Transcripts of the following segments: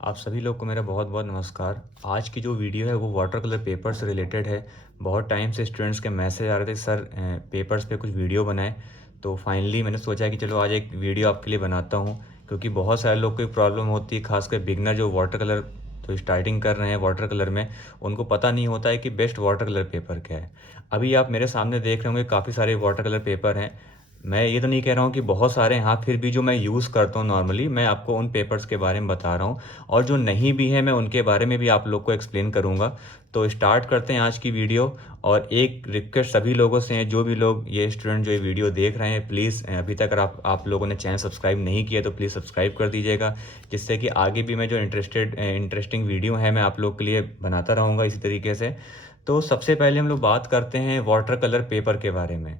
आप सभी लोग को मेरा बहुत बहुत नमस्कार। आज की जो वीडियो है वो वाटर कलर पेपर से रिलेटेड है। बहुत टाइम से स्टूडेंट्स के मैसेज आ रहे थे, सर पेपर्स पे कुछ वीडियो बनाएं। तो फाइनली मैंने सोचा कि चलो आज एक वीडियो आपके लिए बनाता हूं, क्योंकि बहुत सारे लोग को प्रॉब्लम होती है, खासकर बिगनर जो वाटर कलर जो स्टार्टिंग कर रहे हैं वाटर कलर में, उनको पता नहीं होता है कि बेस्ट वाटर कलर पेपर क्या है। अभी आप मेरे सामने देख रहे होंगे काफ़ी सारे वाटर कलर पेपर हैं। मैं ये तो नहीं कह रहा हूँ कि बहुत सारे हैं, हाँ, फिर भी जो मैं यूज़ करता हूँ नॉर्मली, मैं आपको उन पेपर्स के बारे में बता रहा हूँ। और जो नहीं भी है मैं उनके बारे में भी आप लोग को एक्सप्लेन करूँगा। तो स्टार्ट करते हैं आज की वीडियो। और एक रिक्वेस्ट सभी लोगों से है, जो भी लोग ये स्टूडेंट जो ये वीडियो देख रहे हैं, प्लीज़ अभी तक अगर आप लोगों ने चैनल सब्सक्राइब नहीं किया तो प्लीज़ सब्सक्राइब कर दीजिएगा, जिससे कि आगे भी मैं जो इंटरेस्टिंग वीडियो है मैं आप लोग के लिए बनाता रहूँगा इसी तरीके से। तो सबसे पहले हम लोग बात करते हैं वाटर कलर पेपर के बारे में।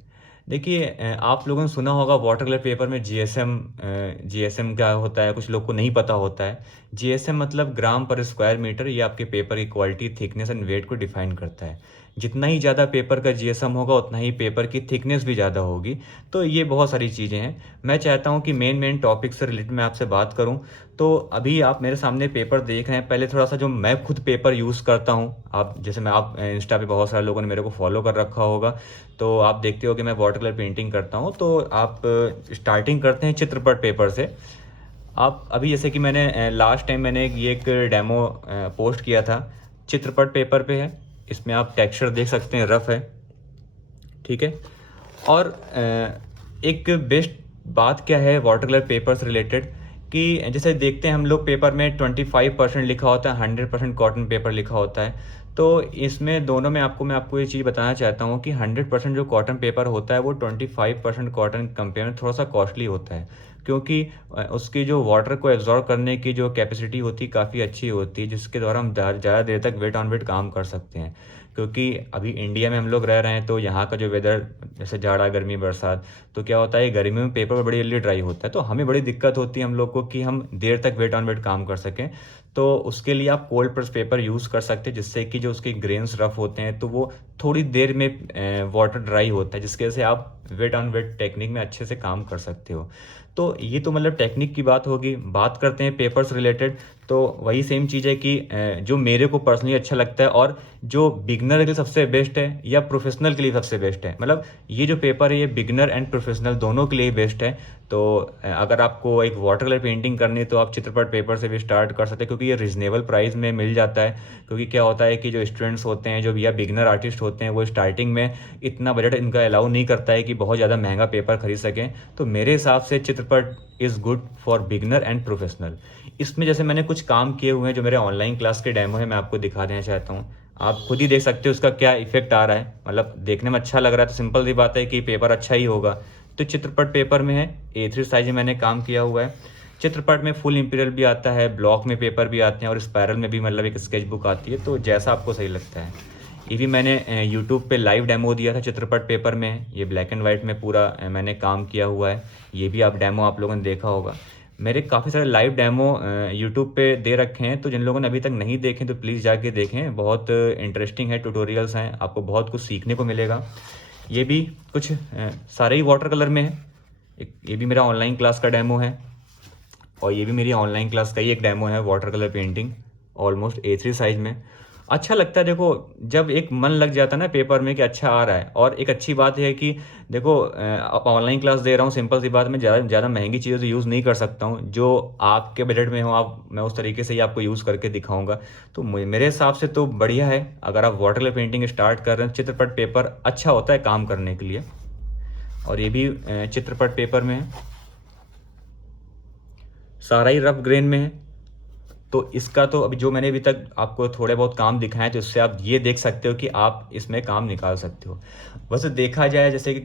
देखिए, आप लोगों ने सुना होगा वाटर कलर पेपर में जीएसएम क्या होता है, कुछ लोग को नहीं पता होता है। जीएसएम मतलब ग्राम पर स्क्वायर मीटर। ये आपके पेपर की क्वालिटी, थिकनेस एंड वेट को डिफाइन करता है। जितना ही ज़्यादा पेपर का जीएसएम होगा उतना ही पेपर की थिकनेस भी ज़्यादा होगी। तो ये बहुत सारी चीज़ें हैं। मैं चाहता हूँ कि मेन टॉपिक से रिलेटेड मैं आपसे बात करूँ। तो अभी आप मेरे सामने पेपर देख रहे हैं। पहले थोड़ा सा जो मैं खुद पेपर यूज़ करता हूँ, आप जैसे मैं आप इंस्टा पे बहुत सारे लोगों ने मेरे को फॉलो कर रखा होगा, तो आप देखते हो कि मैं वाटर कलर पेंटिंग करता हूँ। तो आप स्टार्टिंग करते हैं चित्रपट पेपर से। आप अभी जैसे कि मैंने लास्ट टाइम मैंने ये एक डेमो पोस्ट किया था, चित्रपट पेपर पे है। इसमें आप टेक्सचर देख सकते हैं, रफ है, ठीक है। और एक बेस्ट बात क्या है वाटर कलर पेपर से रिलेटेड, कि जैसे देखते हैं हम लोग पेपर में 25% लिखा होता है, 100% कॉटन पेपर लिखा होता है। तो इसमें दोनों में मैं आपको ये चीज़ बताना चाहता हूँ कि 100% जो कॉटन पेपर होता है वो 25% कॉटन कंपेयर में थोड़ा सा कॉस्टली होता है, क्योंकि उसकी जो वाटर को एब्जॉर्ब करने की जो कैपेसिटी होती है काफ़ी अच्छी होती है, जिसके द्वारा हम ज़्यादा देर तक वेट ऑन वेट काम कर सकते हैं। क्योंकि अभी इंडिया में हम लोग रह रहे हैं, तो यहाँ का जो वेदर, जैसे जाड़ा गर्मी बरसात, तो क्या होता है गर्मियों में पेपर बड़ी जल्दी ड्राई होता है, तो हमें बड़ी दिक्कत होती है हम लोग को कि हम देर तक वेट ऑन वेट काम कर सकें। तो उसके लिए आप कोल्ड प्रेस पेपर यूज़ कर सकते हैं, जिससे कि जो उसके ग्रेन्स रफ होते हैं तो वो थोड़ी देर में वाटर ड्राई होता है, जिसकी वजह से आप वेट ऑन वेट टेक्निक में अच्छे से काम कर सकते हो। तो ये तो मतलब टेक्निक की बात होगी। बात करते हैं पेपर्स रिलेटेड, तो वही सेम चीज़ है कि जो मेरे को पर्सनली अच्छा लगता है और जो बिगनर के लिए सबसे बेस्ट है या प्रोफेशनल के लिए सबसे बेस्ट है, मतलब ये जो पेपर है ये बिगनर एंड प्रोफेशनल दोनों के लिए बेस्ट है। तो अगर आपको एक वाटर कलर पेंटिंग करनी है तो आप चित्रपट पेपर से भी स्टार्ट कर सकते हैं, क्योंकि ये रिजनेबल प्राइस में मिल जाता है। क्योंकि क्या होता है कि जो स्टूडेंट्स होते हैं, जो या बिगनर आर्टिस्ट होते हैं, वो स्टार्टिंग में इतना बजट इनका अलाउ नहीं करता है कि बहुत ज़्यादा महंगा पेपर खरीद सकें। तो मेरे हिसाब से चित्रपट is good for beginner and professional. इसमें जैसे मैंने कुछ काम किए हुए हैं, जो मेरे ऑनलाइन क्लास के डेमो है, मैं आपको दिखा देना चाहता हूँ। आप खुद ही देख सकते हो उसका क्या इफेक्ट आ रहा है, मतलब देखने में अच्छा लग रहा है तो सिंपल सी बात है कि पेपर अच्छा ही होगा। तो चित्रपट पेपर में है, A3 साइज में मैंने काम किया हुआ है। चित्रपट में फुल इंपीरियल भी आता है, ब्लॉक में पेपर भी आते हैं और स्पायरल में भी, मतलब एक स्केच बुक आती है, तो जैसा आपको सही लगता है। ये भी मैंने यूट्यूब पे लाइव डेमो दिया था चित्रपट पेपर में। ये ब्लैक एंड वाइट में पूरा मैंने काम किया हुआ है। ये भी आप डेमो आप लोगों ने देखा होगा। मेरे काफ़ी सारे लाइव डेमो यूट्यूब पे दे रखे हैं, तो जिन लोगों ने अभी तक नहीं देखे तो प्लीज़ जाके देखें। बहुत इंटरेस्टिंग है, ट्यूटोरियल्स हैं, आपको बहुत कुछ सीखने को मिलेगा। ये भी कुछ सारे ही वाटर कलर में है। ये भी मेरा ऑनलाइन क्लास का डेमो है, और ये भी मेरी ऑनलाइन क्लास का ही एक डेमो है, water colour painting, almost A3 size में। अच्छा लगता है, देखो जब एक मन लग जाता है ना पेपर में कि अच्छा आ रहा है। और एक अच्छी बात है कि देखो, अब ऑनलाइन क्लास दे रहा हूँ, सिंपल सी बात, मैं ज़्यादा महंगी चीज़ें तो यूज़ नहीं कर सकता हूँ। जो आपके बजट में हो आप, मैं उस तरीके से ही आपको यूज़ करके दिखाऊंगा। तो मेरे हिसाब से तो बढ़िया है। अगर आप वाटर कलर पेंटिंग स्टार्ट कर रहे हैं, चित्रपट पेपर अच्छा होता है काम करने के लिए। और ये भी चित्रपट पेपर में है, सारा ही रफ ग्रेन में है। तो इसका तो अभी जो मैंने अभी तक आपको थोड़े बहुत काम दिखाए, तो इससे आप ये देख सकते हो कि आप इसमें काम निकाल सकते हो। वैसे देखा जाए, जैसे कि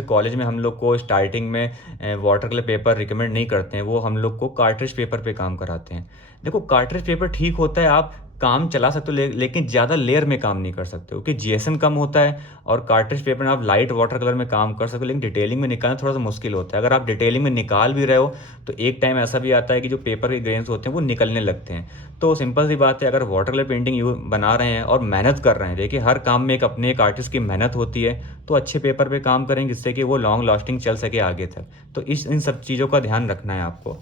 कॉलेज में हम लोग को स्टार्टिंग में वाटर कलर पेपर रिकमेंड नहीं करते हैं, वो हम लोग को कार्ट्रिज पेपर पे काम कराते हैं। देखो कार्ट्रिज पेपर ठीक होता है, आप काम चला सकते हो, लेकिन ज़्यादा लेयर में काम नहीं कर सकते हो, क्योंकि जीएसएम कम होता है। और कार्ट्रिज पेपर में आप लाइट वाटर कलर में काम कर सकते हो, लेकिन डिटेलिंग में निकालना थोड़ा सा मुश्किल होता है। अगर आप डिटेलिंग में निकाल भी रहे हो तो एक टाइम ऐसा भी आता है कि जो पेपर के ग्रेन्स होते हैं वो निकलने लगते हैं। तो सिंपल सी बात है, अगर वाटर कलर पेंटिंग बना रहे हैं और मेहनत कर रहे हैं, देखिए हर काम में एक आर्टिस्ट की मेहनत होती है, तो अच्छे पेपर पे काम करेंगे जिससे कि वो लॉन्ग लास्टिंग चल सके आगे तक। तो इन सब चीज़ों का ध्यान रखना है आपको।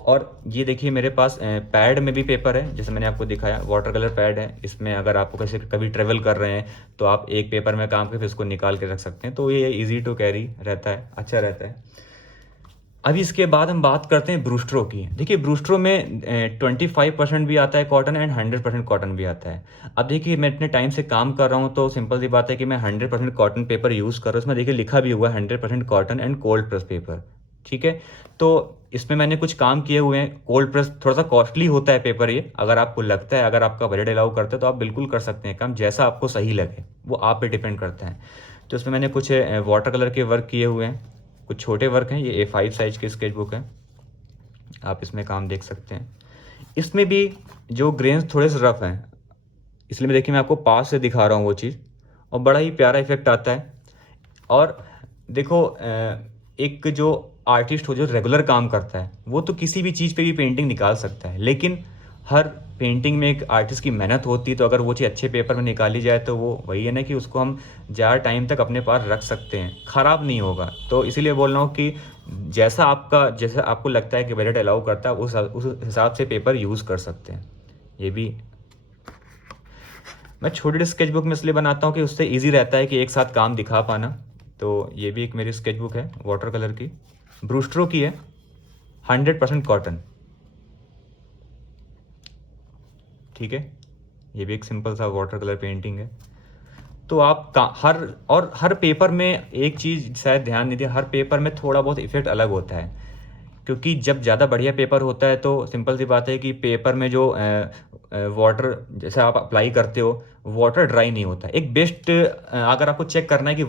और ये देखिए मेरे पास पैड में भी पेपर है, जैसे मैंने आपको दिखाया वाटर कलर पैड है। इसमें अगर आपको कैसे कभी ट्रेवल कर रहे हैं तो आप एक पेपर में काम करके फिर इसको निकाल के रख सकते हैं, तो ये इजी टू कैरी रहता है, अच्छा रहता है। अभी इसके बाद हम बात करते हैं ब्रूस्ट्रो की। देखिए ब्रूस्ट्रो में 25% भी आता है कॉटन एंड 100% कॉटन भी आता है। अब देखिए मैं इतने टाइम से काम कर रहा हूँ तो सिंपल सी बात है कि मैं 100% कॉटन पेपर यूज़ कर रहा हूँ। उसमें देखिए लिखा भी हुआ है 100% cotton and cold press paper, ठीक है। तो इसमें मैंने कुछ काम किए हुए हैं। कोल्ड प्रेस थोड़ा सा कॉस्टली होता है पेपर ये, अगर आपको लगता है, अगर आपका बजट अलाउ करता है तो आप बिल्कुल कर सकते हैं काम, जैसा आपको सही लगे वो आप पे डिपेंड करता है। तो इसमें मैंने कुछ वाटर कलर के वर्क किए हुए हैं, कुछ छोटे वर्क हैं। ये A5 साइज की स्केच बुक है, आप इसमें काम देख सकते हैं। इसमें भी जो ग्रेन्स थोड़े से रफ हैं, इसलिए मैं देखिए मैं आपको पास से दिखा रहा हूँ वो चीज़, और बड़ा ही प्यारा इफेक्ट आता है। और देखो एक जो आर्टिस्ट हो जो रेगुलर काम करता है वो तो किसी भी चीज़ पे भी पेंटिंग निकाल सकता है, लेकिन हर पेंटिंग में एक आर्टिस्ट की मेहनत होती है। तो अगर वो चीज़ अच्छे पेपर में निकाली जाए तो वो वही है ना कि उसको हम ज़्यादा टाइम तक अपने पास रख सकते हैं, ख़राब नहीं होगा। तो इसीलिए बोल रहा हूँ कि जैसा आपको लगता है कि बजट अलाउ करता है उस हिसाब से पेपर यूज़ कर सकते हैं। ये भी मैं छोटी स्केच बुक में इसलिए बनाता हूँ कि उससे ईजी रहता है कि एक साथ काम दिखा पाना। तो ये भी एक मेरी स्केच बुक है वाटर कलर की, ब्रूस्ट्रो की है, 100% कॉटन, ठीक है। ये भी एक सिंपल सा वाटर कलर पेंटिंग है। तो आप हर पेपर में एक चीज़ शायद ध्यान नहीं दिया, हर पेपर में थोड़ा बहुत इफेक्ट अलग होता है, क्योंकि जब ज़्यादा बढ़िया पेपर होता है तो सिंपल सी बात है कि पेपर में जो वाटर जैसे आप अप्लाई करते हो वाटर ड्राई नहीं होता। एक बेस्ट अगर आपको चेक करना है कि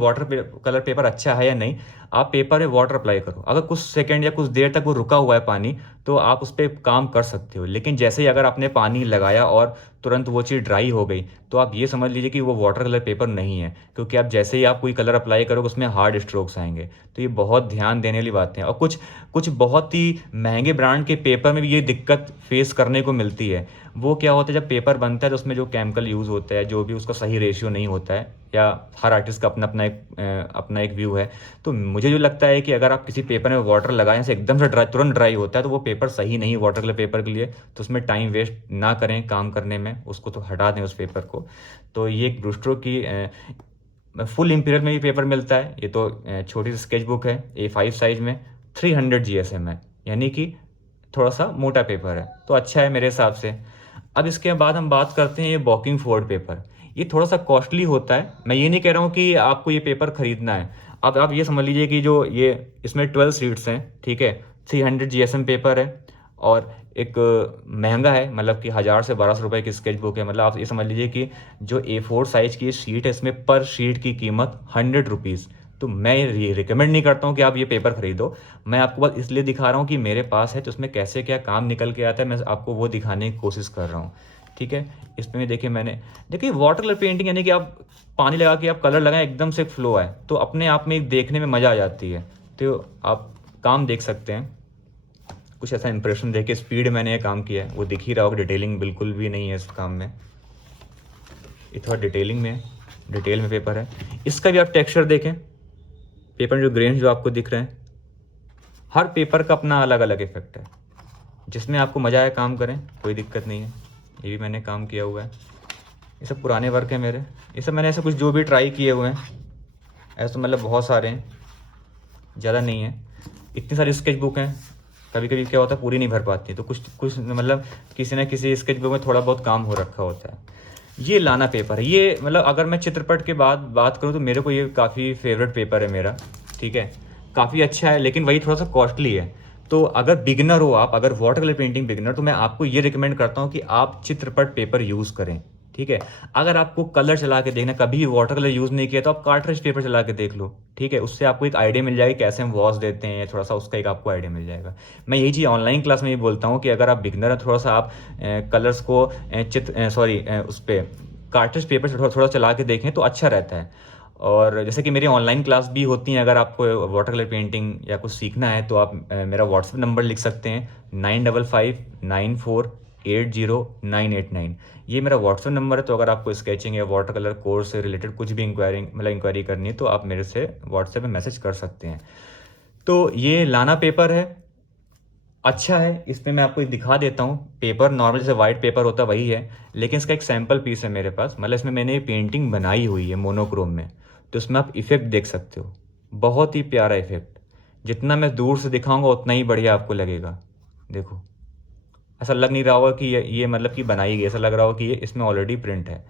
कलर पेपर अच्छा है या नहीं, आप पेपर में वाटर अप्लाई करो। अगर कुछ सेकंड या कुछ देर तक वो रुका हुआ है पानी तो आप उस पर काम कर सकते हो, लेकिन जैसे ही अगर आपने पानी लगाया और तुरंत वो चीज़ ड्राई हो गई तो आप ये समझ लीजिए कि वो वाटर कलर पेपर नहीं है, क्योंकि आप जैसे ही आप कोई कलर अप्लाई करोगे उसमें हार्ड स्ट्रोक्स आएंगे। तो ये बहुत ध्यान देने वाली बातें हैं। और कुछ कुछ बहुत ही महंगे ब्रांड के पेपर में भी ये दिक्कत फेस करने को मिलती है। वो क्या होता है, जब पेपर बनता है तो उसमें जो केमिकल यूज़ होता है जो भी उसका सही रेशियो नहीं होता है, या हर आर्टिस्ट का अपना एक व्यू है। तो मुझे जो लगता है कि अगर आप किसी पेपर में वाटर लगाएं से एकदम से तुरंत ड्राई होता है तो वो पेपर सही नहीं वाटर कलर पेपर के लिए। तो उसमें टाइम वेस्ट ना करें काम करने में, उसको तो हटा दें उस पेपर को। तो ये एक ब्रूस्ट्रो की फुल इंपीरियल में भी पेपर मिलता है। ये तो छोटी सी स्केच बुक है, A5 साइज में, 300 GSM है, यानी कि थोड़ा सा मोटा पेपर है, तो अच्छा है मेरे हिसाब से। अब इसके बाद हम बात करते हैं ये वॉकिंग फोर्ड पेपर। ये थोड़ा सा कॉस्टली होता है, मैं ये नहीं कह रहा हूँ कि आपको ये पेपर खरीदना है। अब आप ये समझ लीजिए कि जो ये इसमें 12 शीट्स हैं, ठीक है, 300 GSM पेपर है, और एक महंगा है, मतलब कि 1000 से 1200 रुपये की स्केच बुक है। मतलब आप ये समझ लीजिए कि जो A4 साइज की शीट है इसमें पर शीट की कीमत 100 रुपीज़। तो मैं ये रिकमेंड नहीं करता हूँ कि आप ये पेपर खरीदो, मैं आपको बस इसलिए दिखा रहा हूँ कि मेरे पास है तो उसमें कैसे क्या काम निकल के आता है, मैं आपको वो दिखाने की कोशिश कर रहा हूँ, ठीक है। इसमें देखिए वाटर कलर पेंटिंग यानी कि आप पानी लगा के आप कलर लगाएं, एकदम से फ्लो है तो अपने आप में देखने में मज़ा आ जाती है। तो आप काम देख सकते हैं, कुछ ऐसा इंप्रेशन देखिए, स्पीड मैंने ये काम किया है वो दिख ही रहा होगा, डिटेलिंग बिल्कुल भी नहीं है इस काम में, ये थोड़ा डिटेलिंग में डिटेल में पेपर है। इसका भी आप टेक्सचर देखें, पेपर में जो ग्रेन्स जो आपको दिख रहे हैं, हर पेपर का अपना अलग अलग इफेक्ट है, जिसमें आपको मज़ा आए काम करें, कोई दिक्कत नहीं है। ये भी मैंने काम किया हुआ है, ये सब पुराने वर्क है मेरे, ये सब मैंने ऐसे कुछ जो भी ट्राई किए हुए हैं, ऐसे तो मतलब बहुत सारे हैं, ज़्यादा नहीं है। इतनी सारी स्केच बुक हैं, कभी कभी क्या होता है पूरी नहीं भर पाती, तो कुछ कुछ मतलब किसी ना किसी स्केच बुक में थोड़ा बहुत काम हो रखा होता है। ये लाना पेपर है, ये मतलब अगर मैं चित्रपट के बाद बात करूँ तो मेरे को ये काफ़ी फेवरेट पेपर है मेरा, ठीक है, काफ़ी अच्छा है, लेकिन वही थोड़ा सा कॉस्टली है। तो अगर बिगिनर हो आप, अगर वाटर कलर पेंटिंग बिगिनर, तो मैं आपको ये रिकमेंड करता हूँ कि आप चित्रपट पेपर यूज़ करें, ठीक है। अगर आपको कलर चला के देखना, कभी वाटर कलर यूज़ नहीं किया तो आप कार्ट्रिज पेपर चला के देख लो, ठीक है, उससे आपको एक आइडिया मिल जाएगी कैसे हम वॉश देते हैं, थोड़ा सा उसका एक आपको आइडिया मिल जाएगा। मैं यही चीज़ ऑनलाइन क्लास में भी बोलता हूँ कि अगर आप बिगनर हैं थोड़ा सा आप कलर्स को उस पर कार्ट्रिज पेपर से थोड़ा थोड़ा चला के देखें तो अच्छा रहता है। और जैसे कि मेरी ऑनलाइन क्लास भी होती हैं, अगर आपको वाटर कलर पेंटिंग या कुछ सीखना है तो आप मेरा व्हाट्सएप नंबर लिख सकते हैं, 9559480989। ये मेरा व्हाट्सएप नंबर है। तो अगर आपको स्केचिंग या वाटर कलर कोर्स से रिलेटेड कुछ भी इंक्वायरी करनी है तो आप मेरे से व्हाट्सएप में मैसेज कर सकते हैं। तो ये लाना पेपर है, अच्छा है, इसमें मैं आपको दिखा देता हूँ। पेपर नॉर्मल जैसे वाइट पेपर होता है वही है, लेकिन इसका एक सैम्पल पीस है मेरे पास। मतलब इसमें मैंने पेंटिंग बनाई हुई है मोनोक्रोम में, तो इसमें आप इफ़ेक्ट देख सकते हो। बहुत ही प्यारा इफ़ेक्ट, जितना मैं दूर से दिखाऊंगा उतना ही बढ़िया आपको लगेगा। देखो, ऐसा लग नहीं रहा होगा कि ये मतलब कि बनाई गई, ऐसा लग रहा होगा कि ये इसमें ऑलरेडी प्रिंट है।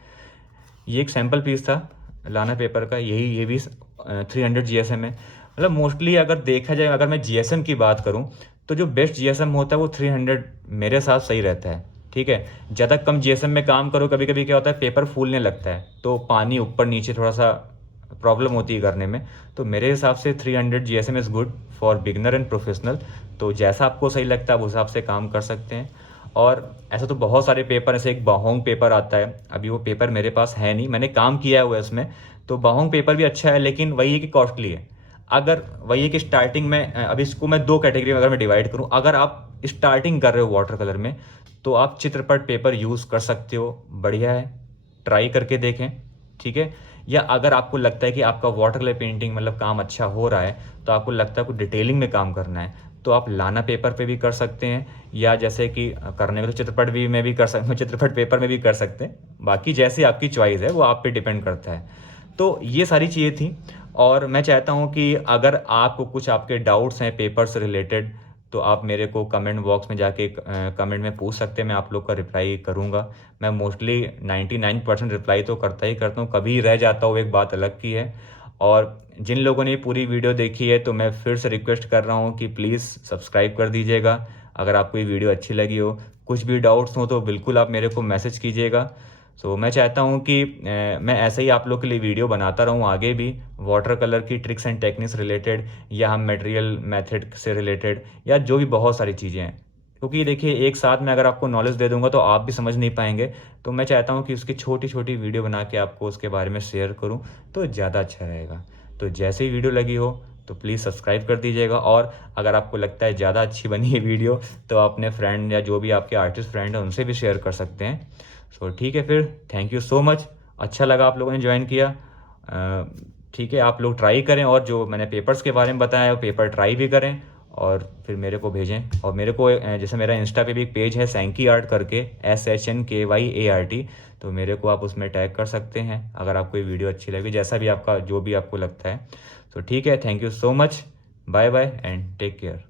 ये एक सैम्पल पीस था लाना पेपर का, ये भी 300 GSM है। मतलब मोस्टली अगर देखा जाए, अगर मैं GSM की बात करूं, तो जो बेस्ट GSM होता है वो 300 मेरे साथ सही रहता है। ठीक है, ज़्यादा कम GSM में काम करो, कभी कभी क्या होता है पेपर फूलने लगता है, तो पानी ऊपर नीचे थोड़ा सा प्रॉब्लम होती है करने में। तो मेरे हिसाब से 300 GSM is good for beginner and professional. तो जैसा आपको सही लगता है आप उस हिसाब से काम कर सकते हैं। और ऐसा तो बहुत सारे पेपर, ऐसे एक बाहोंग पेपर आता है, अभी वो पेपर मेरे पास है नहीं, मैंने काम किया हुआ है उसमें। तो बाहोंग पेपर भी अच्छा है, लेकिन वही है कि कॉस्टली है। अगर वही है कि स्टार्टिंग में अभी इसको मैं दो कैटेगरी में अगर मैं डिवाइड करूँ, अगर आप स्टार्टिंग कर रहे हो वाटर कलर में, तो आप चित्रपट पेपर यूज़ कर सकते हो, बढ़िया है, ट्राई करके देखें। ठीक है, या अगर आपको लगता है कि आपका वाटर कलर पेंटिंग मतलब काम अच्छा हो रहा है, तो आपको लगता है कुछ डिटेलिंग में काम करना है, तो आप लाना पेपर पे भी कर सकते हैं। या जैसे कि करने में तो चित्रपट भी में भी कर सकते, चित्रपट पेपर में भी कर सकते हैं। बाकी जैसी आपकी चॉइस है वो आप पे डिपेंड करता है। तो ये सारी चीज़ें थी। और मैं चाहता हूँ कि अगर आपको कुछ आपके डाउट्स हैं पेपर से रिलेटेड, तो आप मेरे को कमेंट बॉक्स में जाके कमेंट में पूछ सकते हैं, मैं आप लोग का रिप्लाई करूँगा। मैं मोस्टली 99% रिप्लाई तो करता ही करता हूँ, कभी रह जाता हूँ एक बात अलग की है। और जिन लोगों ने पूरी वीडियो देखी है, तो मैं फिर से रिक्वेस्ट कर रहा हूँ कि प्लीज़ सब्सक्राइब कर दीजिएगा अगर आपको ये वीडियो अच्छी लगी हो। कुछ भी डाउट्स हो तो बिल्कुल आप मेरे को मैसेज कीजिएगा। सो मैं चाहता हूँ कि मैं ऐसे ही आप लोग के लिए वीडियो बनाता रहूँ आगे भी, वाटर कलर की ट्रिक्स एंड टेक्निक्स रिलेटेड, या हम मटेरियल मेथड से रिलेटेड, या जो भी बहुत सारी चीज़ें हैं। क्योंकि देखिए, एक साथ में अगर आपको नॉलेज दे दूंगा तो आप भी समझ नहीं पाएंगे। तो मैं चाहता हूँ कि उसकी छोटी छोटी वीडियो बना के आपको उसके बारे में शेयर करूँ, तो ज़्यादा अच्छा रहेगा। तो जैसे ही वीडियो लगी हो तो प्लीज़ सब्सक्राइब कर दीजिएगा। और अगर आपको लगता है ज़्यादा अच्छी बनी है वीडियो, तो अपने फ्रेंड या जो भी आपके आर्टिस्ट फ्रेंड हैं उनसे भी शेयर कर सकते हैं। सो ठीक है, फिर थैंक यू सो मच। अच्छा लगा आप लोगों ने ज्वाइन किया। ठीक है, आप लोग ट्राई करें, और जो मैंने पेपर्स के बारे में बताया वो पेपर ट्राई भी करें, और फिर मेरे को भेजें। और मेरे को जैसे मेरा इंस्टा पे भी एक पेज है सैंकी आर्ट करके, SHNKYART, तो मेरे को आप उसमें टैग कर सकते हैं अगर आपको ये वीडियो अच्छी लगी, जैसा भी आपका जो भी आपको लगता है। तो ठीक है, thank you so much, bye bye and take care.